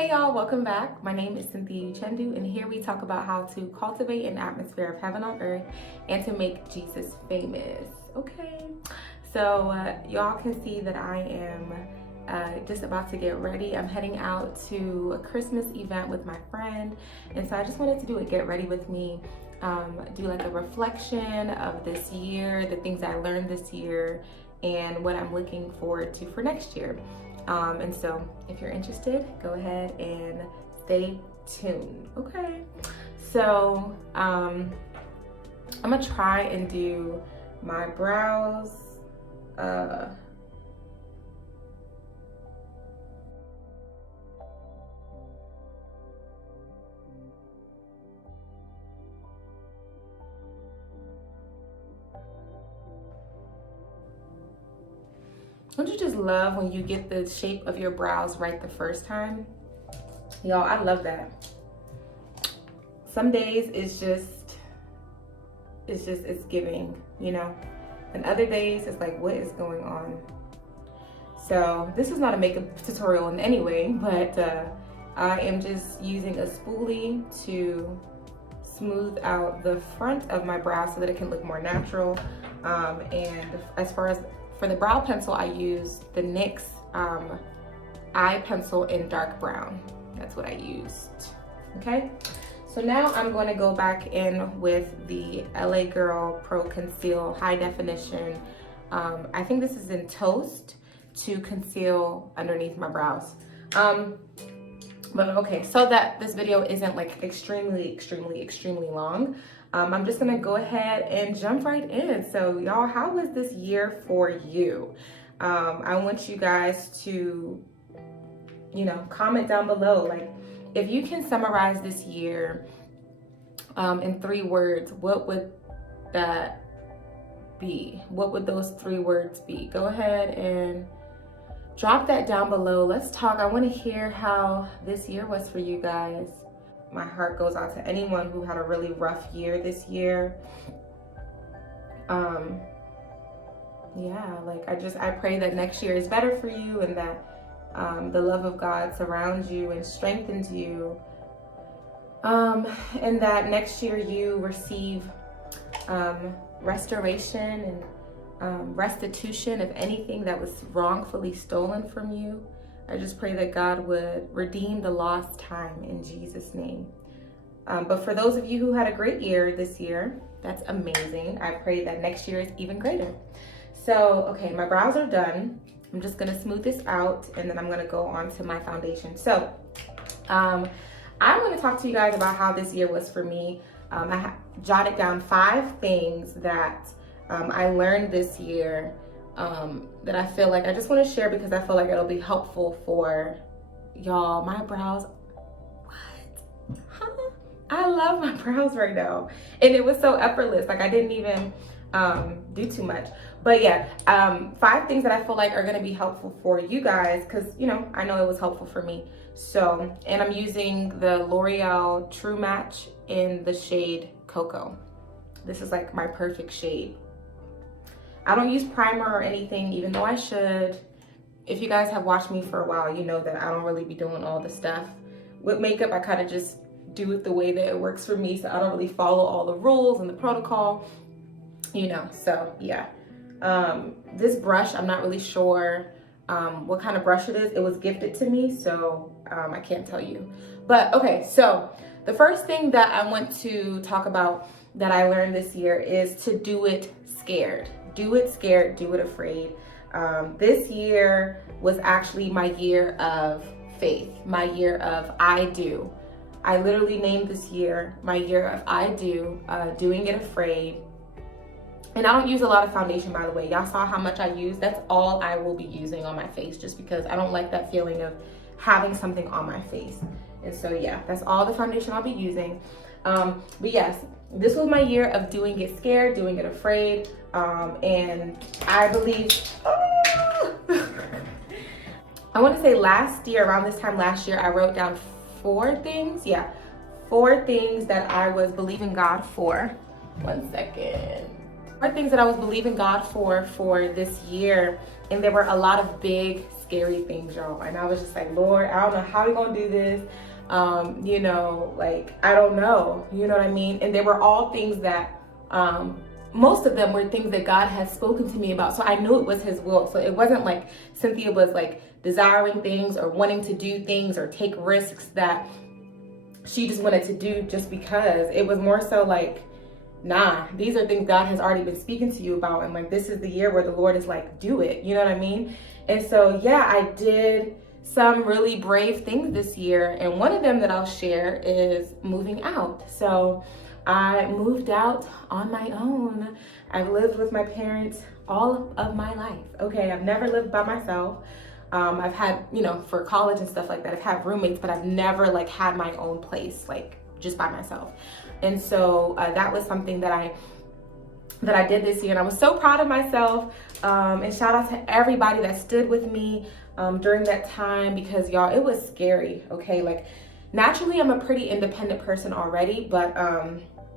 Hey y'all, welcome back. My name is Cynthia Uchendu, and here we talk about how to cultivate an atmosphere of heaven on earth and to make Jesus famous. Okay, so y'all can see that I am just about to get ready. I'm heading out to a Christmas event with my friend, and so I just wanted to do a get ready with me, do like a reflection of this year, the things I learned this year, and what I'm looking forward to for next year. And so if you're interested, go ahead and stay tuned. Okay, so I'm gonna try and do my brows. Don't you just love when you get the shape of your brows right the first time? Y'all, I love that. Some days it's giving, you know? And other days it's like, what is going on? So this is not a makeup tutorial in any way, but I am just using a spoolie to smooth out the front of my brow so that it can look more natural. And as far as for the brow pencil, I use the NYX eye pencil in dark brown. That's what I used, okay? So now I'm going to go back in with the LA Girl Pro Conceal High Definition. I think this is in Toast to conceal underneath my brows. But okay, so that this video isn't like extremely long, I'm just gonna go ahead and jump right in. So y'all, how was this year for you? I want you guys to, you know, comment down below. Like, if you can summarize this year in 3 words, what would that be? What would those 3 words be? Go ahead and drop that down below. Let's talk. I want to hear how this year was for you guys. My heart goes out to anyone who had a really rough year this year. Yeah, like I pray that next year is better for you, and that the love of God surrounds you and strengthens you. And that next year you receive restoration and restitution of anything that was wrongfully stolen from you. I just pray that God would redeem the lost time in Jesus' name. But for those of you who had a great year this year, that's amazing. I pray that next year is even greater. So, okay, my brows are done. I'm just gonna smooth this out, and then I'm gonna go on to my foundation. So, I'm gonna talk to you guys about how this year was for me. I jotted down 5 things that I learned this year that I feel like I just want to share because I feel like it'll be helpful for y'all. My brows, what? Huh? I love my brows right now. And it was so effortless. Like, I didn't even do too much. But yeah, 5 things that I feel like are going to be helpful for you guys because, you know, I know it was helpful for me. So, and I'm using the L'Oreal True Match in the shade Cocoa. This is like my perfect shade. I don't use primer or anything, even though I should. If you guys have watched me for a while, you know that I don't really be doing all the stuff. With makeup, I kind of just do it the way that it works for me, so I don't really follow all the rules and the protocol, you know, so yeah. This brush, I'm not really sure what kind of brush it is. It was gifted to me, so I can't tell you. But okay, so the first thing that I want to talk about that I learned this year is to do it scared. Do it scared, do it afraid. This year was actually my year of faith, my year of I do. I literally named this year my year of I do, doing it afraid. And I don't use a lot of foundation, by the way. Y'all saw how much I use. That's all I will be using on my face, just because I don't like that feeling of having something on my face. And so yeah, that's all the foundation I'll be using. But yes, this was my year of doing it scared, doing it afraid. And I believe, I want to say last year, around this time last year, I wrote down 4 things. Yeah, 4 things that I was believing God for. 1 second. 4 things that I was believing God for this year. And there were a lot of big, scary things, y'all. And I was just like, Lord, I don't know how we're gonna do this. You know, like, I don't know, you know what I mean? And they were all things that, most of them were things that God had spoken to me about. So I knew it was his will. So it wasn't like Cynthia was like desiring things or wanting to do things or take risks that she just wanted to do just because. It was more so like, nah, these are things God has already been speaking to you about. And like, this is the year where the Lord is like, do it. You know what I mean? And so, yeah, I did some really brave things this year. And one of them that I'll share is moving out. So I moved out on my own. I've lived with my parents all of my life. Okay, I've never lived by myself. I've had, you know, for college and stuff like that, I've had roommates, but I've never like had my own place, like just by myself. And so that was something that I did this year, and I was so proud of myself. And shout out to everybody that stood with me during that time, because y'all, it was scary. Okay, like naturally I'm a pretty independent person already, but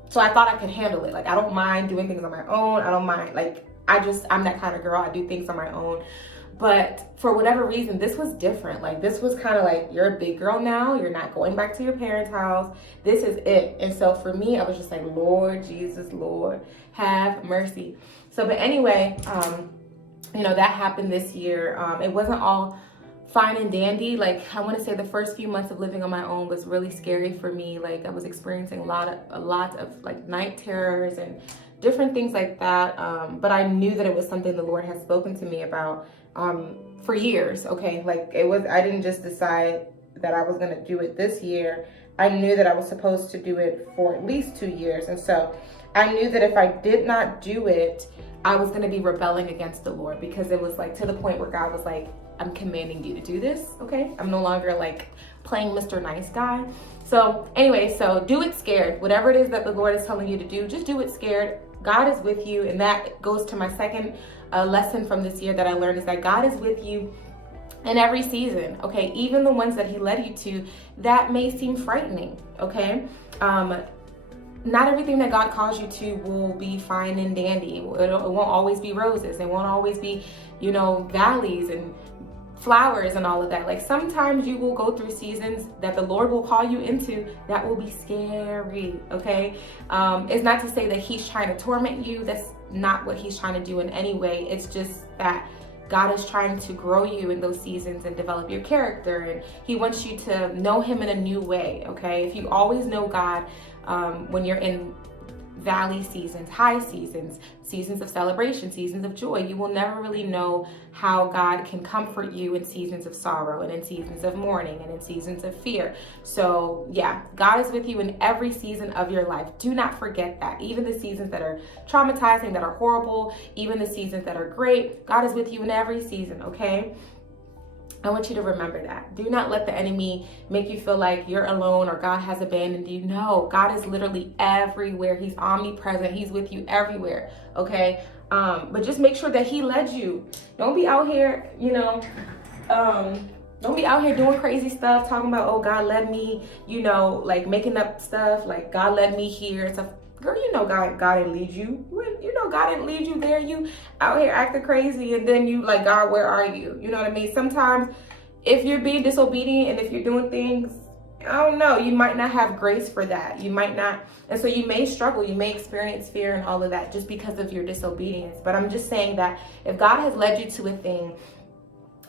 so I thought I could handle it. Like, I don't mind doing things on my own. I don't mind, like, I'm that kind of girl. I do things on my own. But for whatever reason, this was different. Like, this was kind of like, you're a big girl now. You're not going back to your parents' house. This is it. And so for me, I was just like, Lord Jesus, Lord, have mercy. So, but anyway, you know, that happened this year. It wasn't all fine and dandy. Like, I want to say the first few months of living on my own was really scary for me. Like, I was experiencing a lot of like night terrors and different things like that. But I knew that it was something the Lord had spoken to me about for years. Okay, like I didn't just decide that I was going to do it this year. I knew that I was supposed to do it for at least 2 years. And so I knew that if I did not do it, I was going to be rebelling against the Lord, because it was like to the point where God was like, I'm commanding you to do this. Okay, I'm no longer like playing Mr. Nice Guy. So anyway, so do it scared. Whatever it is that the Lord is telling you to do, just do it scared. God is with you. And that goes to my second lesson from this year that I learned, is that God is with you in every season. Okay, even the ones that he led you to that may seem frightening. Okay, not everything that God calls you to will be fine and dandy. It won't always be roses. It won't always be, you know, valleys and flowers and all of that. Like, sometimes you will go through seasons that the Lord will call you into that will be scary. Okay, it's not to say that he's trying to torment you. That's not what he's trying to do in any way. It's just that God is trying to grow you in those seasons and develop your character, and he wants you to know him in a new way. Okay, if you always know God when you're in valley seasons, high seasons, seasons of celebration, seasons of joy, you will never really know how God can comfort you in seasons of sorrow and in seasons of mourning and in seasons of fear. So yeah, God is with you in every season of your life. Do not forget that. Even the seasons that are traumatizing, that are horrible, even the seasons that are great, God is with you in every season. Okay, I want you to remember that. Do not let the enemy make you feel like you're alone or God has abandoned you. No, God is literally everywhere. He's omnipresent. He's with you everywhere. Okay. But just make sure that he led you. Don't be out here, you know, don't be out here doing crazy stuff, talking about, oh, God led me, you know, like making up stuff like God led me here and stuff. Girl, you know God didn't lead you. You know God didn't lead you there. You out here acting crazy, and then you like, God, where are you? You know what I mean? Sometimes if you're being disobedient and if you're doing things, I don't know, you might not have grace for that. You might not, and so you may struggle. You may experience fear and all of that just because of your disobedience. But I'm just saying that if God has led you to a thing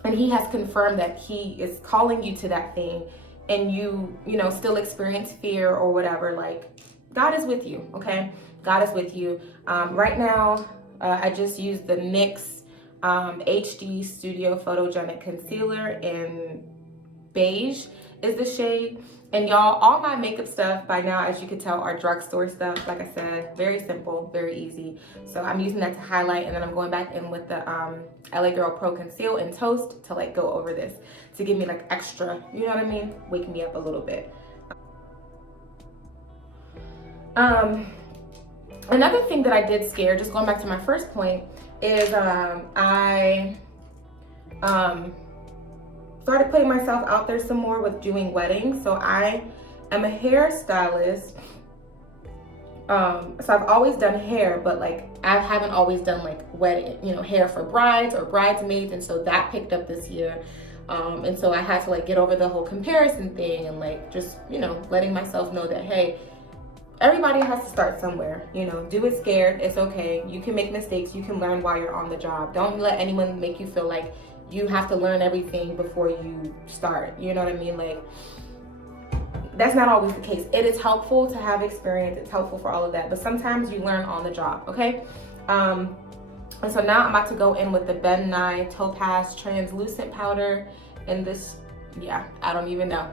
and he has confirmed that he is calling you to that thing, and you know, still experience fear or whatever, like, God is with you. Okay, God is with you. Right now, I just used the NYX HD Studio Photogenic Concealer in beige is the shade. And y'all, all my makeup stuff by now, as you can tell, are drugstore stuff. Like I said, very simple, very easy. So I'm using that to highlight, and then I'm going back in with the LA Girl Pro Conceal and Toast to like go over this, to give me like extra, you know what I mean? Wake me up a little bit. Another thing that I did scare, just going back to my first point, is I started putting myself out there some more with doing weddings. So I am a hairstylist So I've always done hair, but like I haven't always done like wedding, hair for brides or bridesmaids. And so that picked up this year. And so I had to like get over the whole comparison thing and like just, letting myself know that, hey, everybody has to start somewhere, do it scared. It's okay. You can make mistakes. You can learn while you're on the job. Don't let anyone make you feel like you have to learn everything before you start. You know what I mean? Like, that's not always the case. It is helpful to have experience. It's helpful for all of that. But sometimes you learn on the job, okay? And so now I'm about to go in with the Ben Nye Topaz Translucent Powder. And this, I don't even know.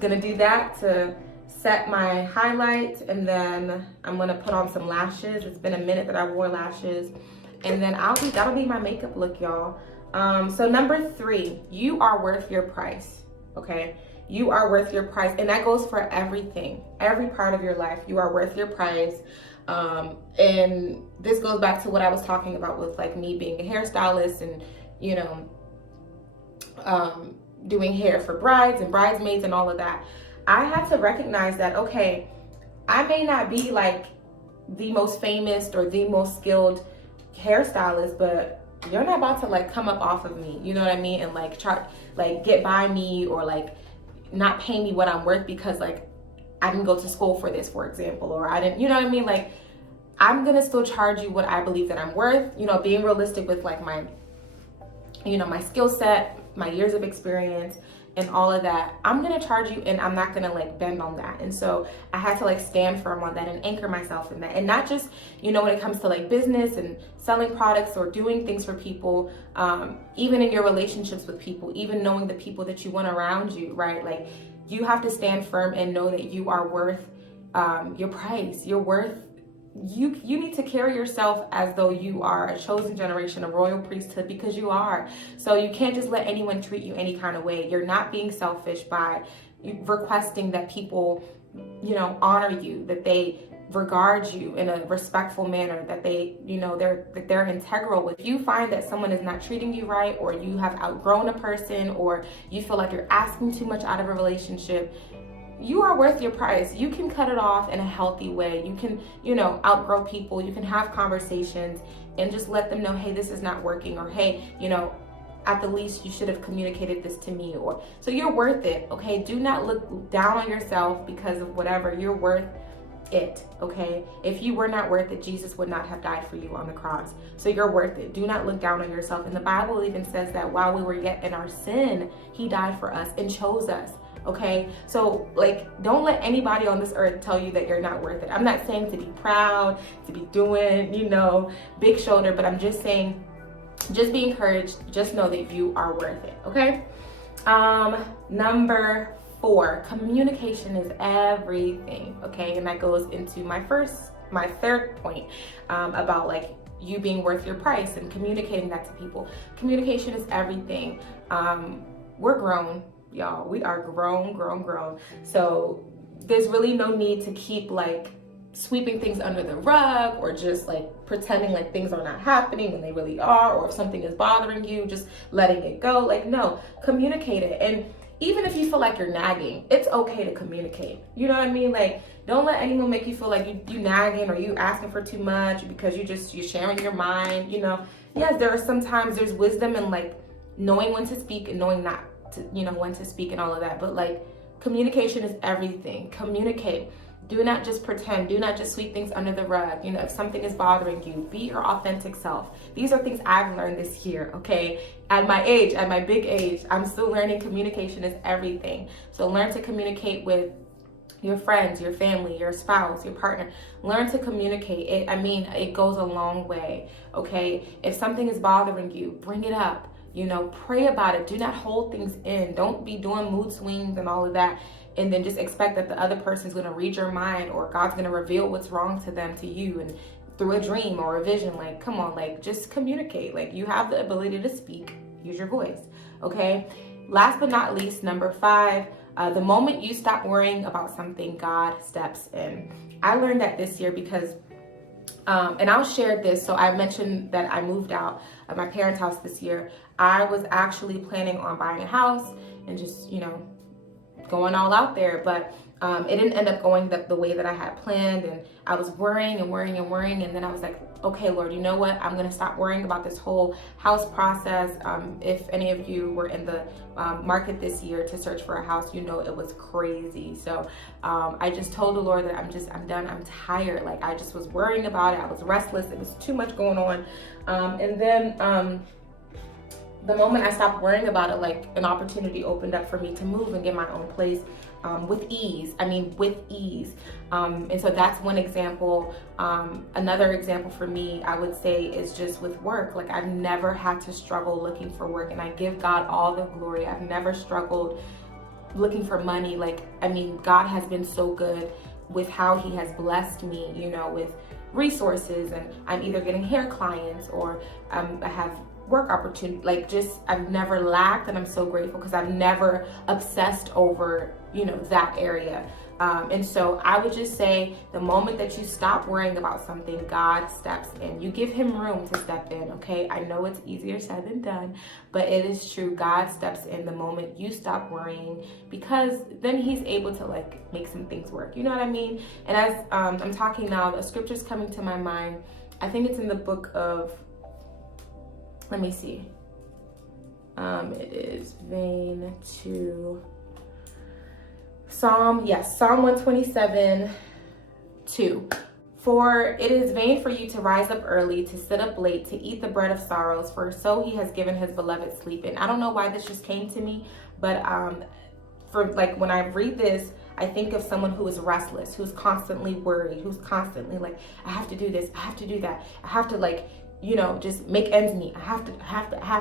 Gonna do that to set my highlight, and then I'm gonna put on some lashes. It's been a minute that I wore lashes. And then that'll be my makeup look, y'all. So number 3, you are worth your price, okay? You are worth your price, and that goes for everything, every part of your life. You are worth your price. And this goes back to what I was talking about with like me being a hairstylist and, doing hair for brides and bridesmaids and all of that. I had to recognize that, okay, I may not be like the most famous or the most skilled hairstylist, but you're not about to like come up off of me, you know what I mean? And like try, like get by me or like not pay me what I'm worth because like I didn't go to school for this, for example, or I didn't, you know what I mean? Like I'm gonna still charge you what I believe that I'm worth, being realistic with like my, my skill set, my years of experience and all of that. I'm gonna charge you and I'm not gonna like bend on that. And so I had to like stand firm on that and anchor myself in that. And not just, when it comes to like business and selling products or doing things for people, even in your relationships with people, even knowing the people that you want around you, right? Like you have to stand firm and know that you are worth your price. You're worth, you need to carry yourself as though you are a chosen generation, a royal priesthood, because you are. So you can't just let anyone treat you any kind of way. You're not being selfish by requesting that people, honor you, that they regard you in a respectful manner, that they, they're integral with. If you find that someone is not treating you right, or you have outgrown a person, or you feel like you're asking too much out of a relationship, you are worth your price. You can cut it off in a healthy way. You can, outgrow people. You can have conversations and just let them know, hey, this is not working, or hey, at the least you should have communicated this to me, or so you're worth it, okay? Do not look down on yourself because of whatever. You're worth it, okay? If you were not worth it, Jesus would not have died for you on the cross. So you're worth it. Do not look down on yourself. And the Bible even says that while we were yet in our sin, he died for us and chose us. Okay, so like, don't let anybody on this earth tell you that you're not worth it. I'm not saying to be proud, to be doing, big shoulder, but I'm just saying, just be encouraged. Just know that you are worth it. Okay. Number 4, communication is everything. Okay, and that goes into my third point about like you being worth your price and communicating that to people. Communication is everything. We're grown. Y'all, we are grown. So there's really no need to keep like sweeping things under the rug or just like pretending like things are not happening when they really are, or if something is bothering you, just letting it go. Like, no, communicate it. And even if you feel like you're nagging, it's okay to communicate. You know what I mean? Like, don't let anyone make you feel like you nagging or you asking for too much because you're sharing your mind. Yes, there are sometimes there's wisdom in like knowing when to speak and knowing not to, when to speak and all of that. But like, communication is everything. Communicate. Do not just pretend. Do not just sweep things under the rug. If something is bothering you, be your authentic self. These are things I've learned this year, okay? At my age, at my big age, I'm still learning communication is everything. So learn to communicate with your friends, your family, your spouse, your partner. Learn to communicate. It goes a long way, okay? If something is bothering you, bring it up. Pray about it. Do not hold things in. Don't be doing mood swings and all of that and then just expect that the other person's going to read your mind or God's going to reveal what's wrong to them, to you, and through a dream or a vision. Like, come on, like, just communicate. Like, you have the ability to speak. Use your voice, okay? Last but not least, number 5, the moment you stop worrying about something, God steps in. I learned that this year because and I'll share this. So I mentioned that I moved out of my parents' house this year. I was actually planning on buying a house and just, going all out there, but it didn't end up going the way that I had planned, and I was worrying and worrying and worrying, and then I was like, okay, Lord, you know what? I'm gonna stop worrying about this whole house process. If any of you were in the market this year to search for a house, you know it was crazy. So I just told the Lord that I'm done, I'm tired. Like, I just was worrying about it, I was restless, it was too much going on. And then the moment I stopped worrying about it, like, an opportunity opened up for me to move and get my own place with ease. I mean, with ease. And so that's one example. Another example for me, I would say, is just with work. Like, I've never had to struggle looking for work, and I give God all the glory. I've never struggled looking for money. Like, I mean, God has been so good with how he has blessed me, you know, with resources, and I'm either getting hair clients or I have work opportunity. Like, just, I've never lacked, and I'm so grateful because I've never obsessed over, you know, that area. And so I would just say, the moment that you stop worrying about something, God steps in. You give him room to step in, okay? I know it's easier said than done, but it is true. God steps in the moment you stop worrying, because then he's able to, like, make some things work. You know what I mean? And as I'm talking now, the scripture's coming to my mind. I think it's in the book of, let me see. It is vain to Psalm 127, 2. For it is vain for you to rise up early, to sit up late, to eat the bread of sorrows, for so he has given his beloved sleep. And I don't know why this just came to me, but for, like, when I read this, I think of someone who is restless, who's constantly worried, who's constantly like, I have to do this, I have to do that, I have to, like, you know, just make ends meet. I have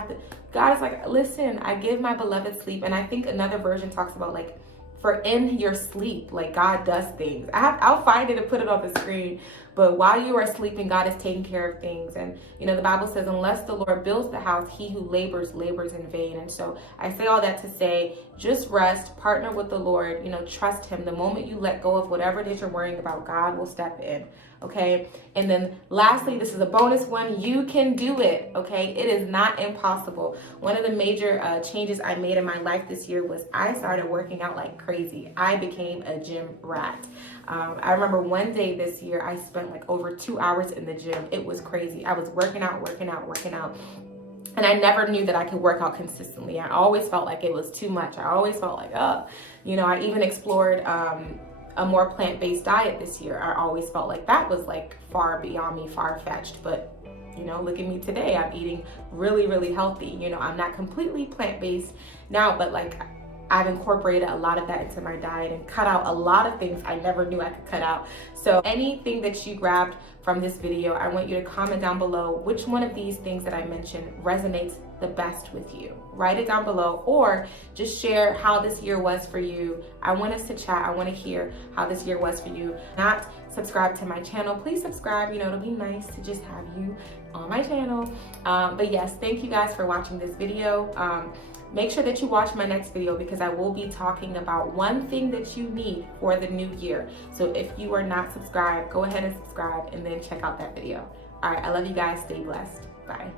to. God is like, listen, I give my beloved sleep. And I think another version talks about, like, for in your sleep, like, God does things. I'll find it and put it on the screen. But while you are sleeping, God is taking care of things. And, you know, the Bible says, unless the Lord builds the house, he who labors in vain. And so I say all that to say, just rest, partner with the Lord, you know, trust him. The moment you let go of whatever it is you're worrying about, God will step in. Okay. And then lastly, this is a bonus one. You can do it. Okay. It is not impossible. One of the major changes I made in my life this year was I started working out like crazy. I became a gym rat. I remember one day this year, I spent like over 2 hours in the gym. It was crazy. I was working out. And I never knew that I could work out consistently. I always felt like it was too much. I always felt like, you know, I even explored a more plant-based diet this year. I always felt like that was, like, far beyond me, far-fetched. But, you know, look at me today. I'm eating really, really healthy. You know, I'm not completely plant-based now, but, like, I've incorporated a lot of that into my diet and cut out a lot of things I never knew I could cut out. So anything that you grabbed from this video, I want you to comment down below which one of these things that I mentioned resonates the best with you. Write it down below, or just share how this year was for you. I want us to chat. I want to hear how this year was for you. Not subscribe to my channel, please subscribe. You know, it'll be nice to just have you on my channel. But yes, thank you guys for watching this video. Make sure that you watch my next video, because I will be talking about one thing that you need for the new year. So if you are not subscribed, go ahead and subscribe and then check out that video. All right, I love you guys. Stay blessed. Bye.